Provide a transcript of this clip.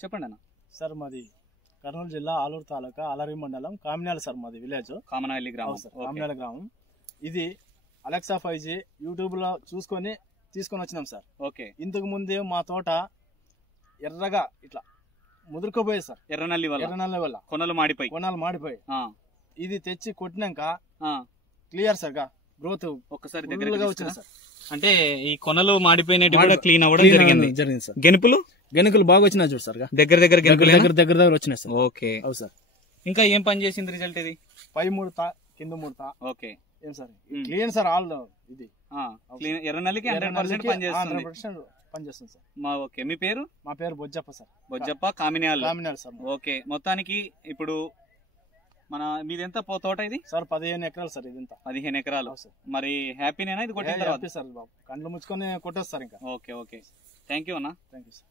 చెప్పండి అన్న. సార్ మాది కర్నూలు జిల్లా ఆలూరు తాలూకా అలరి మండలం కామినాల సార్ మాది విలేజ్. కామనవల్లి గ్రామం. కామినాల గ్రామం. ఇది అలెక్సా 5G యూట్యూబ్ లో చూసుకొని తీసుకొని వచ్చినాం సార్. ఓకే. ఇంతకు ముందే మా తోట ఎర్రగా ఇట్లా ముదురుకోపోయేది సార్. ఎర్రనల్లి వల్ల కొనలు మాడిపోయి ఇది తెచ్చి కొట్టినాక క్లియర్ సార్ గా గ్రోత్ ఒక్కసారి దగ్గరగా వచ్చింది సార్. అంటే ఈ కొనలు మాడిపోయినట్టు కూడా క్లీన్ అవ్వడం జరిగింది సార్. గెనుకులు బాగా వచ్చినాయి చూడు సార్. దగ్గర వచ్చినాయి సార్. ఓకే. అవును సార్. ఇంకా ఏం పని చేసింది రిజల్ట్ ఇది? పై ముడత కింద ముడత. ఓకే. ఏం సార్ క్లీన్ సార్ ఆల్ ఇది క్లీన్ ఎర్రనల్లికి 100% పనిచేస్తుంది సార్. ఓకే. మీ పేరు? మా పేరు బొజ్జప్ప సార్. బొజ్జప్ప కామినాల్ సార్. ఓకే. మొత్తానికి ఇప్పుడు మీది ఎంత తోట ఇది సార్? 15 ఎకరాలు సార్. ఇది 15 ఎకరాలు. మరి హ్యాపీనేనా ఇది కొట్టిన తర్వాత? సార్ కండ్లు ముచ్చుకొని కొట్టేస్తారు ఇంకా. ఓకే. థ్యాంక్ యూ అన్న. Thank you sir.